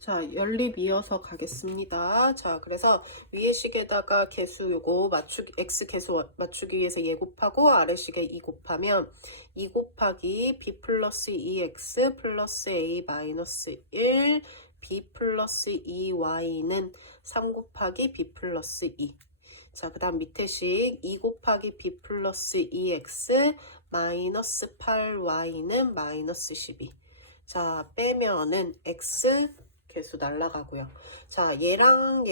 자, 연립 이어서 가겠습니다. 자, 그래서 위에 식에다가 개수 요거 맞추기, x 개수 맞추기 위해서 얘 곱하고 아래 식에 2 곱하면 2 곱하기 b 플러스 2x 플러스 a 마이너스 1 b 플러스 2y는 3 곱하기 b 플러스 2. 자, 그 다음 밑에 식 2 곱하기 b 플러스 2x 마이너스 8y는 마이너스 12. 자, 빼면은 x 개수 날라가고요. 자, 얘랑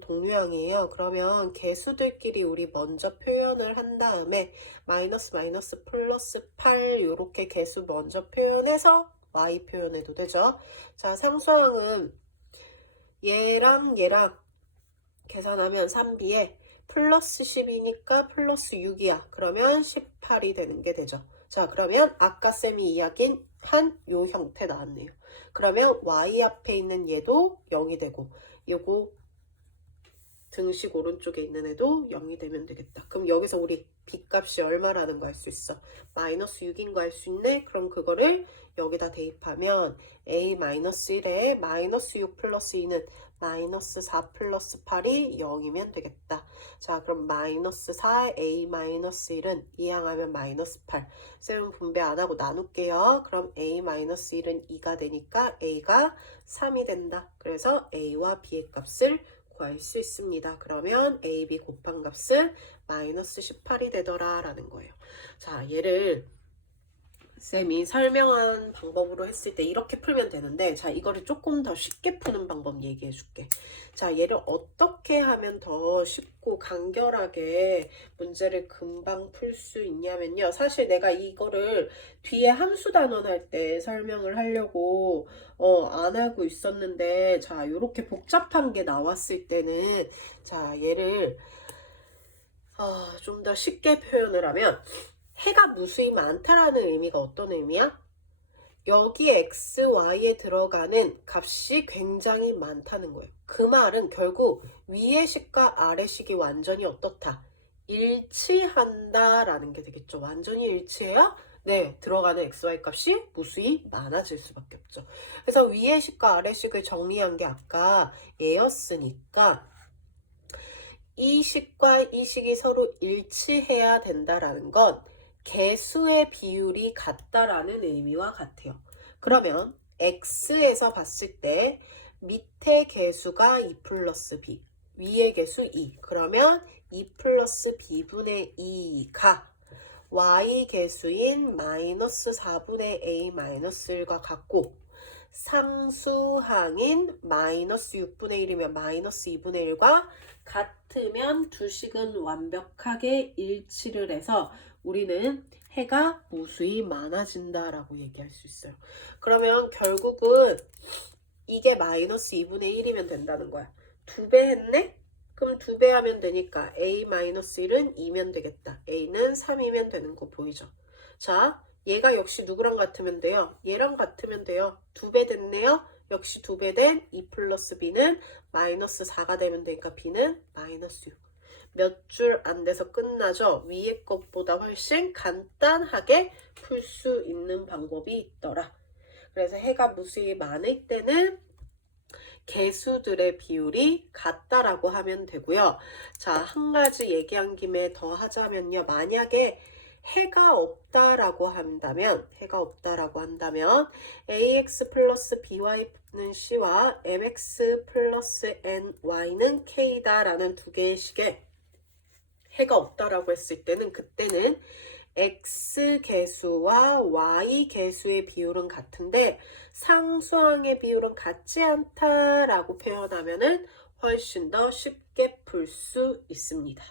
동류항이에요. 그러면 개수들끼리 우리 먼저 표현을 한 다음에 마이너스 마이너스 플러스 8 요렇게 개수 먼저 표현해서 y 표현해도 되죠. 자, 상수항은 얘랑 계산하면 3b에 플러스 10이니까 플러스 6이야. 그러면 18이 되는 게 되죠. 자, 그러면 아까 쌤이 이야기한 요 형태 나왔네요. 그러면 y 앞에 있는 얘도 0이 되고 요거 등식 오른쪽에 있는 애도 0이 되면 되겠다. 그럼 여기서 우리 b 값이 얼마라는 거 알 수 있어? 마이너스 6인 거 알 수 있네? 그럼 그거를 여기다 대입하면 a-1에 마이너스 6 플러스 2는 마이너스 4 플러스 8이 0이면 되겠다. 자, 그럼 마이너스 4 a-1은 이항하면 마이너스 8. 쌤은 분배 안 하고 나눌게요. 그럼 a-1은 2가 되니까 a가 3이 된다. 그래서 a와 b의 값을 구할 수 있습니다. 그러면 a, b 곱한 값은 마이너스 18이 되더라 라는 거예요. 자, 얘를 쌤이 설명한 방법으로 했을 때 이렇게 풀면 되는데, 자, 이거를 조금 더 쉽게 푸는 방법 얘기해 줄게. 자, 얘를 어떻게 하면 더 쉽고 간결하게 문제를 금방 풀 수 있냐면요. 사실 내가 이거를 뒤에 함수 단원할 때 설명을 하려고 안 하고 있었는데, 자, 이렇게 복잡한 게 나왔을 때는, 자, 얘를 좀 더 쉽게 표현을 하면, 해가 무수히 많다라는 의미가 어떤 의미야? 여기 x, y에 들어가는 값이 굉장히 많다는 거예요. 그 말은 결국 위의 식과 아래 식이 완전히 어떻다? 일치한다라는 게 되겠죠. 완전히 일치해야 네, 들어가는 x, y 값이 무수히 많아질 수밖에 없죠. 그래서 위의 식과 아래 식을 정리한 게 아까 얘였으니까 이 식과 이 식이 서로 일치해야 된다라는 건 개수의 비율이 같다라는 의미와 같아요. 그러면 x에서 봤을 때 밑에 개수가 2 플러스 b, 위의 개수 2. 그러면 2 플러스 b분의 2가 y 개수인 마이너스 4분의 a 마이너스 1과 같고, 상수항인 마이너스 6분의 1이면 마이너스 2분의 1과 같으면 두 식은 완벽하게 일치를 해서 우리는 해가 무수히 많아진다라고 얘기할 수 있어요. 그러면 결국은 이게 마이너스 2분의 1이면 된다는 거야. 2배 했네? 그럼 2배 하면 되니까 a-1은 2면 되겠다. a는 3이면 되는 거 보이죠? 자, 얘가 역시 누구랑 같으면 돼요? 얘랑 같으면 돼요. 2배 됐네요. 역시 2배 된 2 플러스 b는 마이너스 4가 되면 되니까 b는 마이너스 6. 몇 줄 안 돼서 끝나죠? 위에 것보다 훨씬 간단하게 풀 수 있는 방법이 있더라. 그래서 해가 무수히 많을 때는 개수들의 비율이 같다라고 하면 되고요. 자, 한 가지 얘기한 김에 더 하자면요. 만약에 해가 없다라고 한다면 ax 플러스 by는 c와 mx 플러스 ny는 k다 라는 두 개의 식에 해가 없다라고 했을 때는 그때는 x 개수와 y 개수의 비율은 같은데 상수항의 비율은 같지 않다라고 표현하면은 훨씬 더 쉽게 풀 수 있습니다.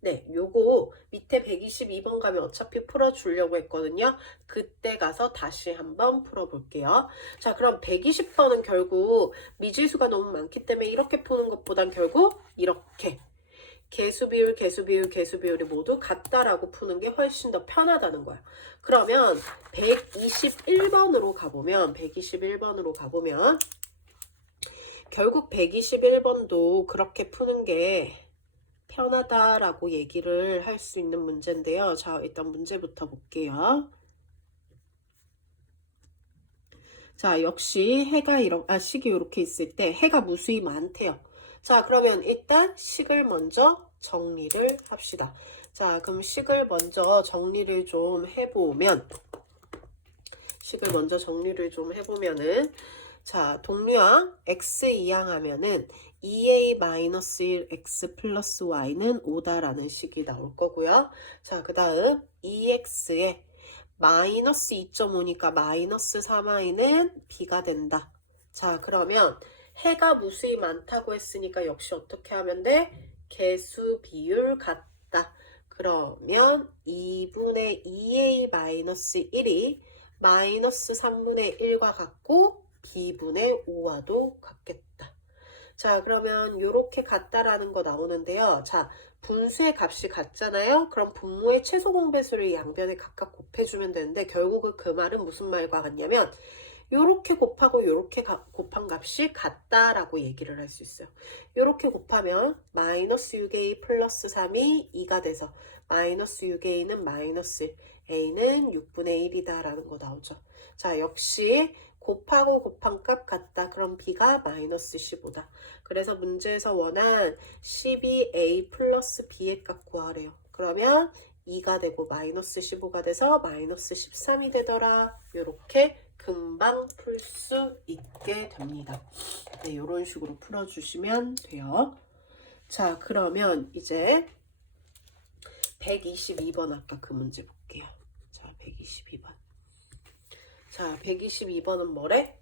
네, 요거 밑에 122번 가면 어차피 풀어주려고 했거든요. 그때 가서 다시 한번 풀어볼게요. 자, 그럼 120번은 결국 미지수가 너무 많기 때문에 이렇게 푸는 것보단 결국 이렇게 개수 비율이 모두 같다라고 푸는 게 훨씬 더 편하다는 거야. 그러면 121번으로 가보면 결국 121번도 그렇게 푸는 게 편하다라고 얘기를 할 수 있는 문제인데요. 자, 일단 문제부터 볼게요. 자, 역시 해가 식이 이렇게 있을 때 해가 무수히 많대요. 자, 그러면 일단 식을 먼저 정리를 합시다. 자, 그럼 식을 먼저 정리를 좀 해보면은, 자, 동류항 x 이항하면은 2a-1 x 플러스 y는 5다라는 식이 나올 거고요. 자, 그 다음 2x에 마이너스 2.5니까 마이너스 3i는 b가 된다. 자, 그러면 해가 무수히 많다고 했으니까 역시 어떻게 하면 돼? 개수 비율 같다. 그러면 2분의 2a-1이 마이너스 3분의 1과 같고 b분의 5와도 같겠다. 자, 그러면 이렇게 같다라는 거 나오는데요. 자, 분수의 값이 같잖아요. 그럼 분모의 최소 공배수를 양변에 각각 곱해주면 되는데 결국은 그 말은 무슨 말과 같냐면 요렇게 곱하고 요렇게 곱한 값이 같다라고 얘기를 할 수 있어요. 요렇게 곱하면 마이너스 6a 플러스 3이 2가 돼서 마이너스 6a는 마이너스 1, a는 6분의 1이다 라는 거 나오죠. 자, 역시 곱하고 곱한 값 같다. 그럼 b가 마이너스 15다. 그래서 문제에서 원한 12a 플러스 b의 값 구하래요. 그러면 2가 되고 마이너스 15가 돼서 마이너스 13이 되더라. 요렇게 금방 풀 수 있게 됩니다. 네, 이런 식으로 풀어주시면 돼요. 자, 그러면 이제 122번 아까 그 문제 볼게요. 자, 122번. 자, 122번은 뭐래?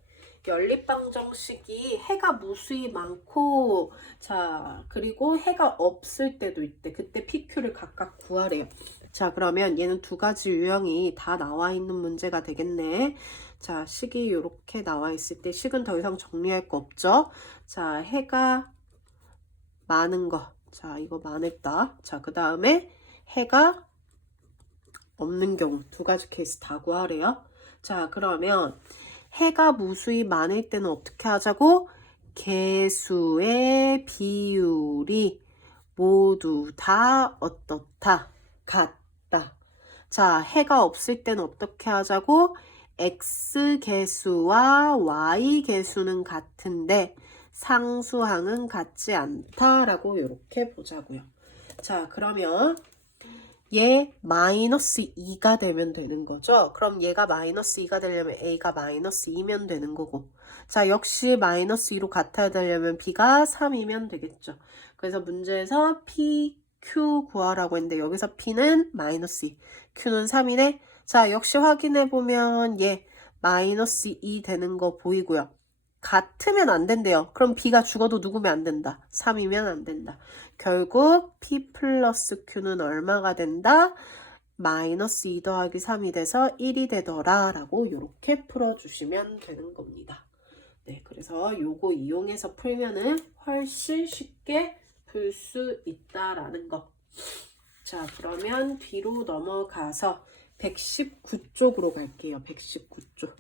연립방정식이 해가 무수히 많고, 자, 그리고 해가 없을 때도 있대. 그때 PQ를 각각 구하래요. 자, 그러면 얘는 두 가지 유형이 다 나와 있는 문제가 되겠네. 자, 식이 이렇게 나와 있을 때 식은 더 이상 정리할 거 없죠? 자, 해가 많은 거. 자, 이거 많았다. 자, 그 다음에 해가 없는 경우 두 가지 케이스 다 구하래요. 자, 그러면 해가 무수히 많을 때는 어떻게 하자고? 개수의 비율이 모두 다 어떻다? 같다. 자, 해가 없을 때는 어떻게 하자고? x 개수와 y 개수는 같은데 상수항은 같지 않다라고 이렇게 보자고요. 자, 그러면 얘 마이너스 2가 되면 되는 거죠. 그럼 얘가 마이너스 2가 되려면 a가 마이너스 2면 되는 거고. 자, 역시 마이너스 2로 같아야 되려면 b가 3이면 되겠죠. 그래서 문제에서 p, q 구하라고 했는데 여기서 p는 마이너스 2, q는 3이네. 자, 역시 확인해보면 얘 마이너스 2 되는 거 보이고요. 같으면 안 된대요. 그럼 b가 죽어도 누구면 안 된다. 3이면 안 된다. 결국 p 플러스 q는 얼마가 된다? 마이너스 2 더하기 3이 돼서 1이 되더라 라고 이렇게 풀어주시면 되는 겁니다. 네, 그래서 요거 이용해서 풀면은 훨씬 쉽게 풀 수 있다라는 거. 자, 그러면 뒤로 넘어가서 119쪽으로 갈게요. 119쪽.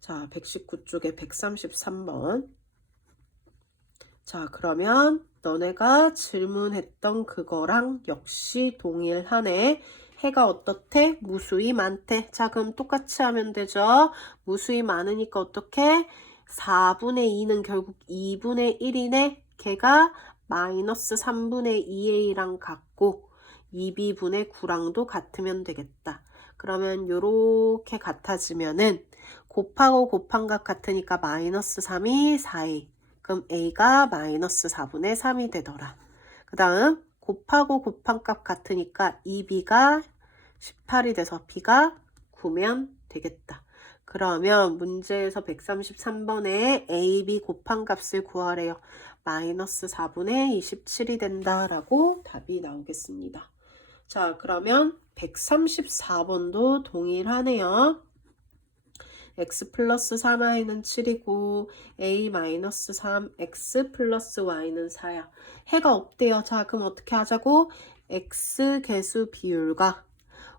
자, 119쪽에 133번. 자, 그러면 너네가 질문했던 그거랑 역시 동일하네. 해가 어떻대? 무수히 많대. 자, 그럼 똑같이 하면 되죠. 무수히 많으니까 어떻게? 4분의 2는 결국 2분의 1이네. 걔가 마이너스 3분의 2a랑 같고 2b분의 9랑도 같으면 되겠다. 그러면 요렇게 같아지면은 곱하고 곱한 값 같으니까 마이너스 3이 4a. 그럼 a가 마이너스 4분의 3이 되더라. 그 다음 곱하고 곱한 값 같으니까 2b가 18이 돼서 b가 9면 되겠다. 그러면 문제에서 133번에 a, b 곱한 값을 구하래요. 마이너스 4분의 27이 된다라고 답이 나오겠습니다. 자, 그러면 134번도 동일하네요. x 플러스 3y는 7이고 a 마이너스 3 x 플러스 y는 4야. 해가 없대요. 자, 그럼 어떻게 하자고? x 개수 비율과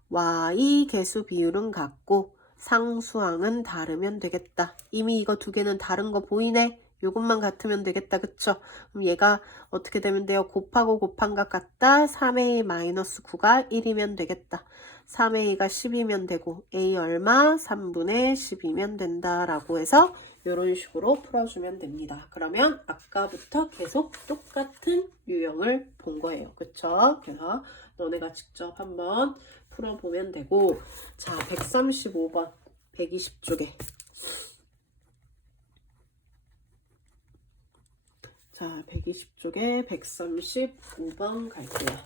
y 개수 비율은 같고 상수항은 다르면 되겠다. 이미 이거 두 개는 다른 거 보이네? 요것만 같으면 되겠다. 그쵸? 그럼 얘가 어떻게 되면 돼요? 곱하고 곱한 것 같다. 3a 마이너스 9가 1이면 되겠다. 3a가 10이면 되고 a 얼마? 3분의 10이면 된다라고 해서 이런 식으로 풀어주면 됩니다. 그러면 아까부터 계속 똑같은 유형을 본 거예요. 그쵸? 그래서 너네가 직접 한번 풀어보면 되고, 자, 135번 120쪽에 자, 120쪽에 135번 갈게요.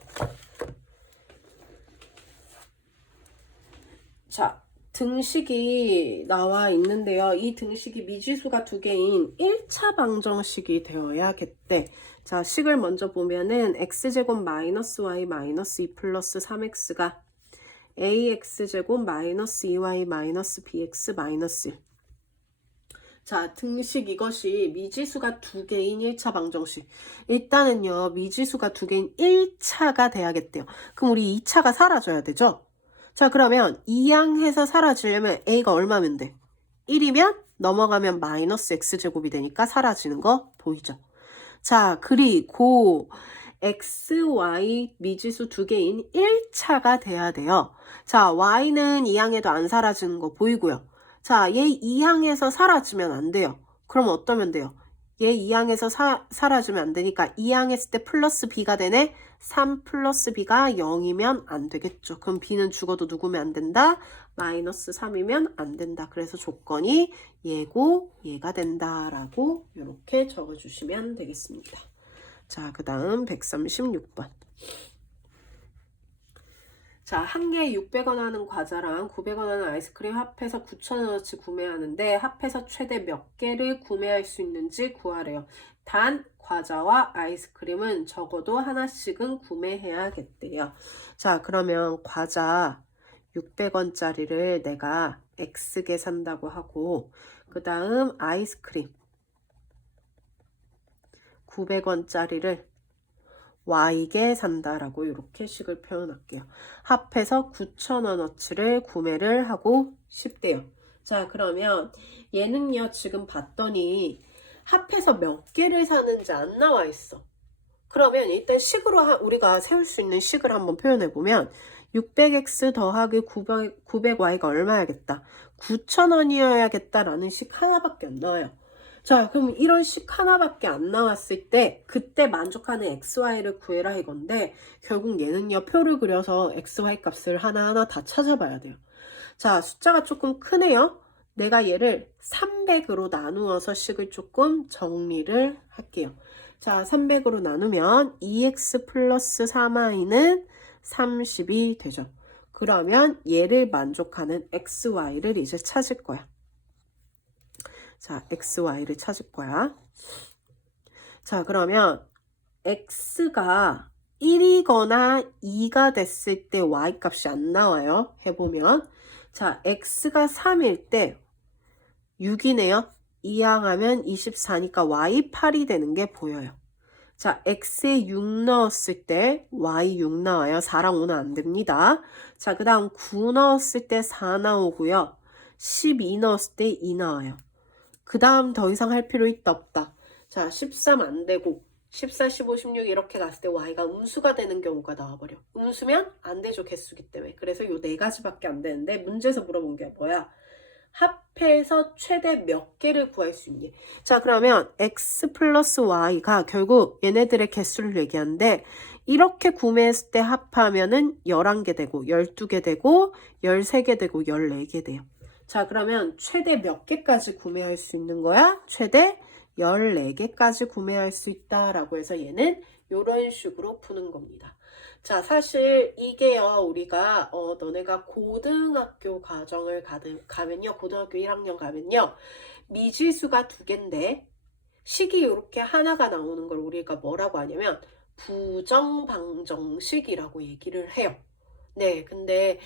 자, 등식이 나와 있는데요. 이 등식이 미지수가 두 개인 1차 방정식이 되어야겠대. 자, 식을 먼저 보면은 x제곱 마이너스 y 마이너스 2 플러스 3x가 ax제곱 마이너스 2y 마이너스 bx 마이너스 1. 자, 등식 이것이 미지수가 두 개인 1차 방정식. 일단은요, 미지수가 두 개인 1차가 돼야겠대요. 그럼 우리 2차가 사라져야 되죠? 자, 그러면 이항해서 사라지려면 a가 얼마면 돼? 1이면 넘어가면 마이너스 x제곱이 되니까 사라지는 거 보이죠? 자, 그리고 x, y 미지수 두 개인 1차가 돼야 돼요. 자, y는 이항해도 안 사라지는 거 보이고요. 자, 얘 이항에서 사라지면 안 돼요. 그럼 어떠면 돼요? 얘 이항에서 사라지면 안 되니까 이항했을 때 플러스 b가 되네. 3 플러스 b가 0이면 안 되겠죠. 그럼 b는 죽어도 누구면 안 된다? 마이너스 3이면 안 된다. 그래서 조건이 얘고 얘가 된다라고 이렇게 적어주시면 되겠습니다. 자, 그 다음 136번. 자, 한 개에 600원 하는 과자랑 900원 하는 아이스크림 합해서 9,000원어치 구매하는데 합해서 최대 몇 개를 구매할 수 있는지 구하래요. 단 과자와 아이스크림은 적어도 하나씩은 구매해야겠대요. 자, 그러면 과자 600원짜리를 내가 X개 산다고 하고, 그 다음 아이스크림 900원짜리를 Y개 산다라고 이렇게 식을 표현할게요. 합해서 9,000원어치를 구매를 하고 싶대요. 자, 그러면 얘는요, 지금 봤더니 합해서 몇 개를 사는지 안 나와 있어. 그러면 일단 식으로 우리가 세울 수 있는 식을 한번 표현해 보면 600x 더하기 900y가 얼마야겠다? 9,000원이어야겠다라는 식 하나밖에 안 나와요. 자, 그럼 이런 식 하나밖에 안 나왔을 때 그때 만족하는 xy를 구해라 이건데 결국 얘는요, 표를 그려서 xy 값을 하나하나 다 찾아봐야 돼요. 자, 숫자가 조금 크네요. 내가 얘를 300으로 나누어서 식을 조금 정리를 할게요. 자, 300으로 나누면 2x 플러스 3y는 30이 되죠. 그러면 얘를 만족하는 xy를 이제 찾을 거야. 자, xy를 찾을 거야. 자, 그러면 x가 1이거나 2가 됐을 때 y 값이 안 나와요. 해보면. 자, x가 3일 때 6이네요. 이항하면 24니까 y 8이 되는 게 보여요. 자, x에 6 넣었을 때 y 6 나와요. 4랑 5는 안 됩니다. 자, 그 다음 9 넣었을 때 4 나오고요. 12 넣었을 때 2 나와요. 그 다음 더 이상 할 필요 있다 없다. 자, 13 안 되고 14, 15, 16 이렇게 갔을 때 y가 음수가 되는 경우가 나와버려. 음수면 안 되죠, 개수기 때문에. 그래서 요 네 가지밖에 안 되는데 문제에서 물어본 게 뭐야? 합해서 최대 몇 개를 구할 수 있니? 자, 그러면 x 플러스 y가 결국 얘네들의 개수를 얘기하는데 이렇게 구매했을 때 합하면은 11개 되고 12개 되고 13개 되고 14개 돼요. 자, 그러면 최대 몇 개까지 구매할 수 있는 거야? 최대 14개까지 구매할 수 있다라고 해서 얘는 이런 식으로 푸는 겁니다. 자, 사실 이게요, 우리가 너네가 고등학교 과정을 가면요, 고등학교 1학년 가면요, 미지수가 두 개인데 식이 이렇게 하나가 나오는 걸 우리가 뭐라고 하냐면 부정방정식이라고 얘기를 해요. 네, 근데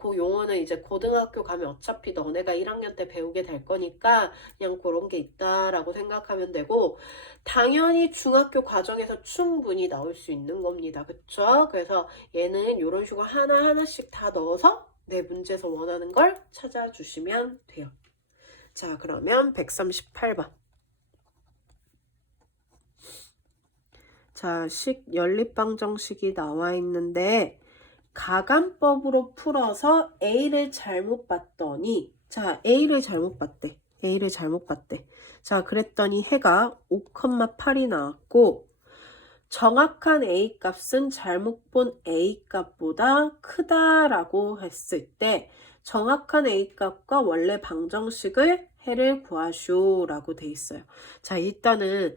그 용어는 이제 고등학교 가면 어차피 너네가 1학년 때 배우게 될 거니까 그냥 그런 게 있다라고 생각하면 되고, 당연히 중학교 과정에서 충분히 나올 수 있는 겁니다. 그쵸? 그래서 얘는 이런 식으로 하나하나씩 다 넣어서 내 문제에서 원하는 걸 찾아주시면 돼요. 자, 그러면 138번. 자, 연립방정식이 나와 있는데 가간법으로 풀어서 A를 잘못 봤더니 자, A를 잘못 봤대. 자, 그랬더니 해가 5,8이 나왔고 정확한 A 값은 잘못 본 A 값보다 크다라고 했을 때 정확한 A 값과 원래 방정식을 해를 구하쇼라고 돼 있어요. 자, 일단은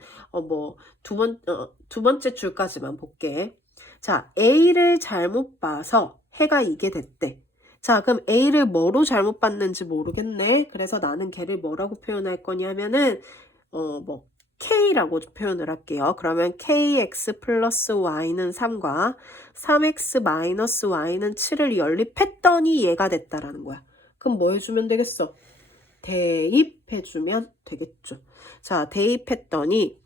두 번째 줄까지만 볼게. 자, A를 잘못 봐서 해가 이게 됐대. 자, 그럼 A를 뭐로 잘못 봤는지 모르겠네. 그래서 나는 걔를 뭐라고 표현할 거냐면은 K라고 표현을 할게요. 그러면 KX 플러스 Y는 3과 3X 마이너스 Y는 7을 연립했더니 얘가 됐다라는 거야. 그럼 뭐 해주면 되겠어? 대입해주면 되겠죠. 자, 대입했더니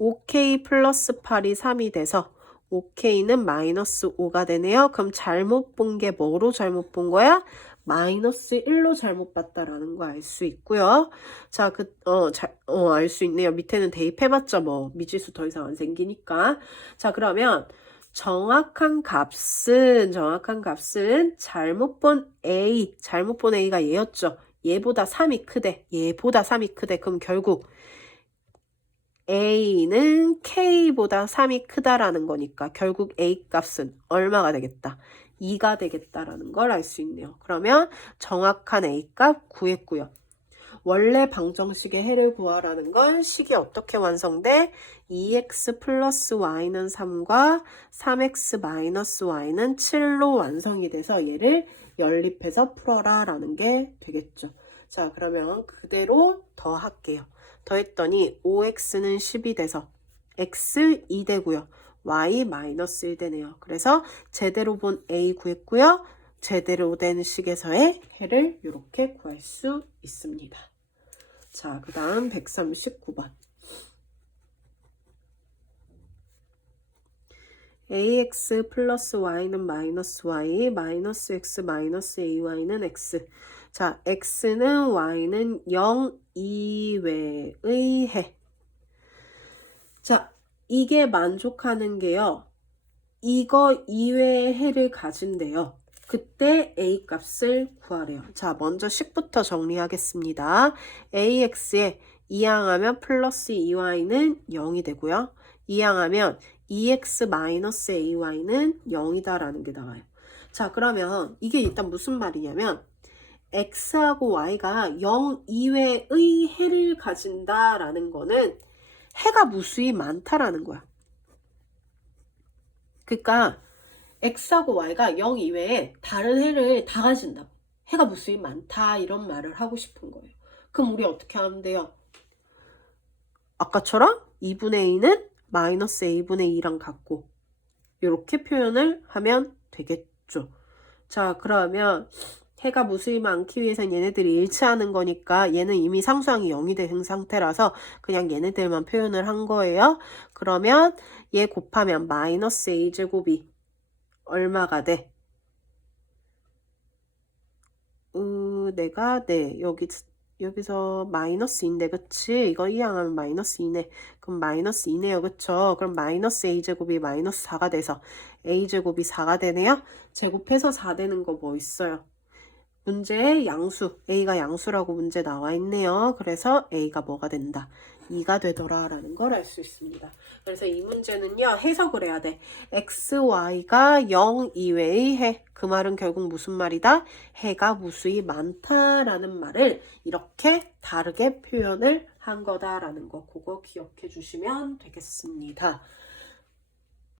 5K 플러스 8이 3이 돼서 5K는 마이너스 5가 되네요. 그럼 잘못 본 게 뭐로 잘못 본 거야? 마이너스 1로 잘못 봤다라는 거 알 수 있고요. 자, 알 수 있네요. 밑에는 대입해봤자 뭐 미지수 더 이상 안 생기니까. 자, 그러면 정확한 값은 잘못 본 A가 얘였죠. 얘보다 3이 크대. 그럼 결국 A는 K보다 3이 크다라는 거니까 결국 A 값은 얼마가 되겠다? 2가 되겠다라는 걸 알 수 있네요. 그러면 정확한 A 값 구했고요. 원래 방정식의 해를 구하라는 건 식이 어떻게 완성돼? 2x 플러스 y는 3과 3x 마이너스 y는 7로 완성이 돼서 얘를 연립해서 풀어라 라는 게 되겠죠. 자, 그러면 그대로 더할게요. 더했더니 5x는 10이 돼서 x 2 되고요. y 마이너스 1 되네요. 그래서 제대로 본 a 구했고요. 제대로 된 식에서의 해를 이렇게 구할 수 있습니다. 자, 그 다음 139번. ax 플러스 y는 마이너스 y, 마이너스 x 마이너스 ay는 x. 자, x는 y는 0 이외의 해. 자, 이게 만족하는 게요. 이거 이외의 해를 가진대요. 그때 A 값을 구하래요. 자, 먼저 식부터 정리하겠습니다. AX에 이항하면 플러스 2y는 0이 되고요. 이항하면 2x 마이너스 AY는 0이다라는 게 나와요. 자, 그러면 이게 일단 무슨 말이냐면 X하고 Y가 0 이외의 해를 가진다라는 거는 해가 무수히 많다라는 거야. 그러니까 X하고 Y가 0 이외에 다른 해를 다 가진다고. 해가 무수히 많다 이런 말을 하고 싶은 거예요. 그럼 우리 어떻게 하면 돼요? 아까처럼 2분의 2는 마이너스 a분의 2랑 같고 이렇게 표현을 하면 되겠죠. 자, 그러면 해가 무수히 많기 위해서는 얘네들이 일치하는 거니까 얘는 이미 상수항이 0이 된 상태라서 그냥 얘네들만 표현을 한 거예요. 그러면 얘 곱하면 마이너스 a제곱이 얼마가 돼? 여기서 마이너스인데, 그치? 이거 이항하면 마이너스 2네. 그럼 마이너스 2네요, 그쵸? 그럼 마이너스 a제곱이 마이너스 4가 돼서 a제곱이 4가 되네요? 제곱해서 4 되는 거 뭐 있어요? 문제에 양수, a가 양수라고 문제 나와 있네요. 그래서 a가 뭐가 된다? 2가 되더라라는 걸 알 수 있습니다. 그래서 이 문제는요, 해석을 해야 돼. x, y가 0 이외의 해. 그 말은 결국 무슨 말이다? 해가 무수히 많다라는 말을 이렇게 다르게 표현을 한 거다라는 거, 그거 기억해 주시면 되겠습니다.